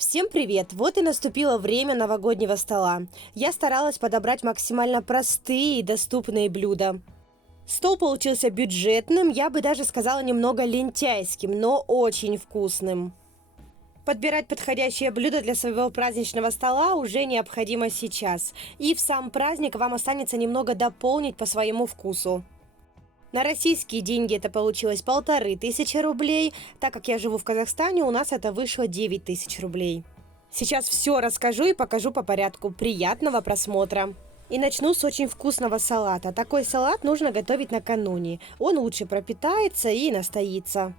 Всем привет! Вот и наступило время новогоднего стола. Я старалась подобрать максимально простые и доступные блюда. Стол получился бюджетным, я бы даже сказала немного лентяйским, но очень вкусным. Подбирать подходящее блюдо для своего праздничного стола уже необходимо сейчас. И в сам праздник вам останется немного дополнить по своему вкусу. На российские деньги это получилось 1500 рублей, так как я живу в Казахстане, у нас это вышло 9000 рублей. Сейчас все расскажу и покажу по порядку. Приятного просмотра! И начну с очень вкусного салата. Такой салат нужно готовить накануне. Он лучше пропитается и настоится.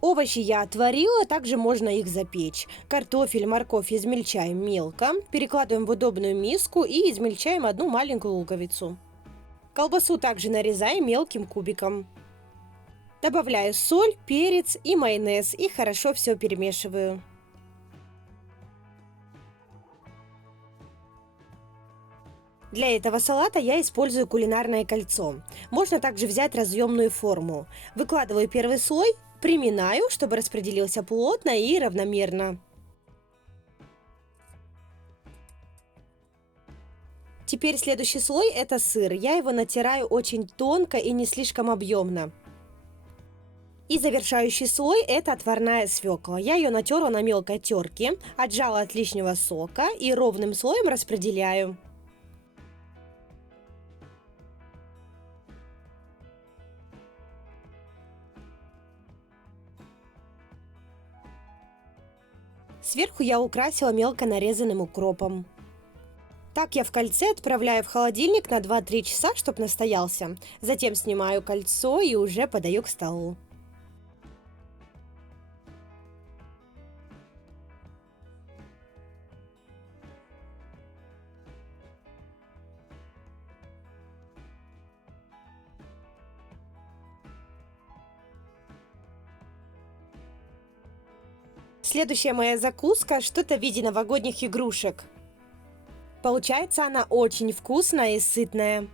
Овощи я отварила, также можно их запечь. Картофель, морковь измельчаем мелко, перекладываем в удобную миску и измельчаем одну маленькую луковицу. Колбасу также нарезаем мелким кубиком. Добавляю соль, перец и майонез и хорошо все перемешиваю. Для этого салата я использую кулинарное кольцо. Можно также взять разъемную форму. Выкладываю первый слой, приминаю, чтобы распределился плотно и равномерно. Теперь следующий слой – это сыр. Я его натираю очень тонко и не слишком объемно. И завершающий слой – это отварная свекла. Я ее натерла на мелкой терке, отжала от лишнего сока и ровным слоем распределяю. Сверху я украсила мелко нарезанным укропом. Так я в кольце отправляю в холодильник на 2-3 часа, чтобы настоялся. Затем снимаю кольцо и уже подаю к столу. Следующая моя закуска – что-то в виде новогодних игрушек. Получается она очень вкусная и сытная.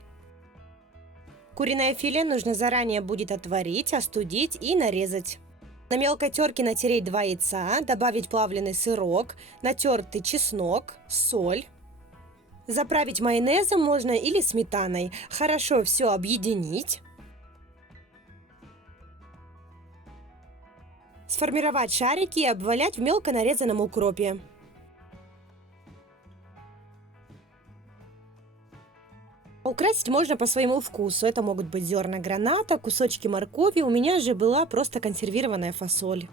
Куриное филе нужно заранее будет отварить, остудить и нарезать. На мелкой терке натереть 2 яйца, добавить плавленый сырок, натертый чеснок, соль. Заправить майонезом можно или сметаной. Хорошо все объединить. Сформировать шарики и обвалять в мелко нарезанном укропе. Украсить можно по своему вкусу. Это могут быть зерна граната, кусочки моркови. У меня же была просто консервированная фасоль.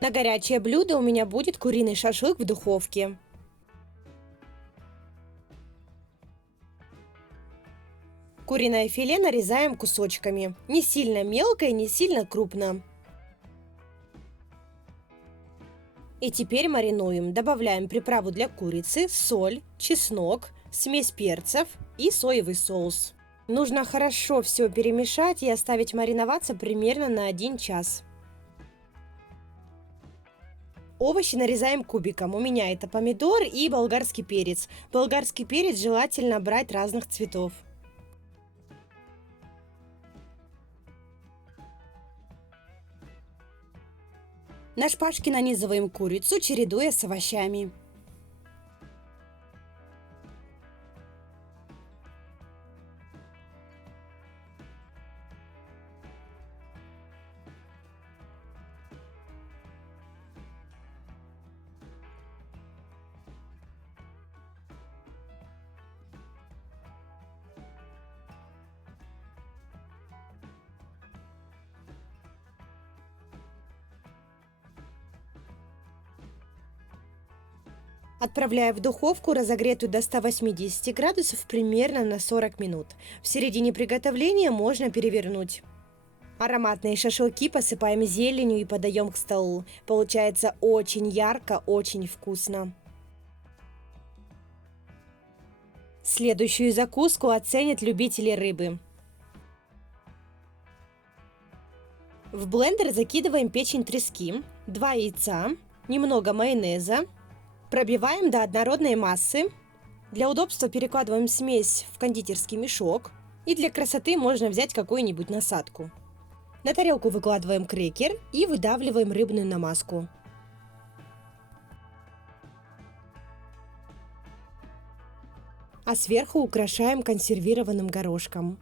На горячее блюдо у меня будет куриный шашлык в духовке. Куриное филе нарезаем кусочками. Не сильно мелко и не сильно крупно. И теперь маринуем. Добавляем приправу для курицы, соль, чеснок, смесь перцев и соевый соус. Нужно хорошо все перемешать и оставить мариноваться примерно на 1 час. Овощи нарезаем кубиком. У меня это помидор и болгарский перец. Болгарский перец желательно брать разных цветов. На шпажке нанизываем курицу, чередуя с овощами. Отправляю в духовку, разогретую до 180 градусов, примерно на 40 минут. В середине приготовления можно перевернуть. Ароматные шашлыки посыпаем зеленью и подаем к столу. Получается очень ярко, очень вкусно. Следующую закуску оценят любители рыбы. В блендер закидываем печень трески, 2 яйца, немного майонеза. Пробиваем до однородной массы. Для удобства перекладываем смесь в кондитерский мешок. И для красоты можно взять какую-нибудь насадку. На тарелку выкладываем крекер и выдавливаем рыбную намазку. А сверху украшаем консервированным горошком.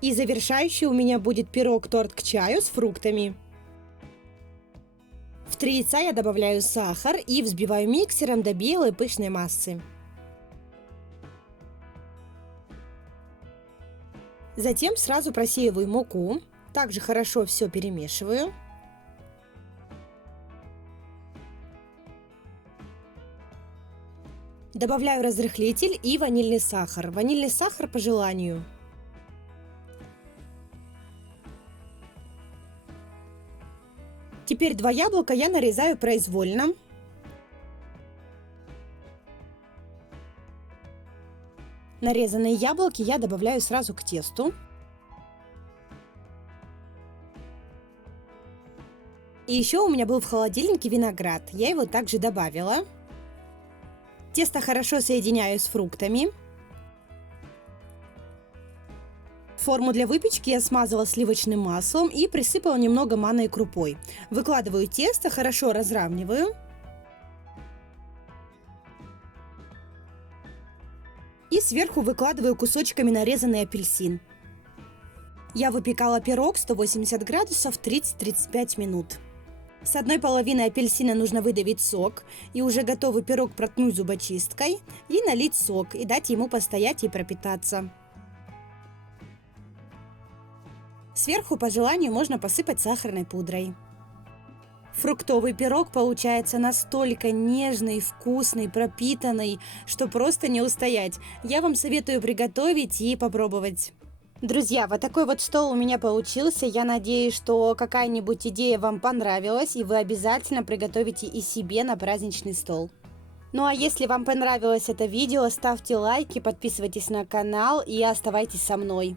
И завершающий у меня будет пирог-торт к чаю с фруктами. В 3 яйца я добавляю сахар и взбиваю миксером до белой пышной массы. Затем сразу просеиваю муку, также хорошо все перемешиваю. Добавляю разрыхлитель и ванильный сахар. Ванильный сахар по желанию. Теперь 2 яблока я нарезаю произвольно. Нарезанные яблоки я добавляю сразу к тесту. И еще у меня был в холодильнике виноград. Я его также добавила. Тесто хорошо соединяю с фруктами. Форму для выпечки я смазала сливочным маслом и присыпала немного манной крупой. Выкладываю тесто, хорошо разравниваю. И сверху выкладываю кусочками нарезанный апельсин. Я выпекала пирог 180 градусов 30-35 минут. С одной половины апельсина нужно выдавить сок, и уже готовый пирог проткнуть зубочисткой и налить сок, и дать ему постоять и пропитаться. Сверху по желанию можно посыпать сахарной пудрой. Фруктовый пирог получается настолько нежный, вкусный, пропитанный, что просто не устоять. Я вам советую приготовить и попробовать. Друзья, вот такой вот стол у меня получился. Я надеюсь, что какая-нибудь идея вам понравилась, и вы обязательно приготовите и себе на праздничный стол. Ну а если вам понравилось это видео, ставьте лайки, подписывайтесь на канал и оставайтесь со мной.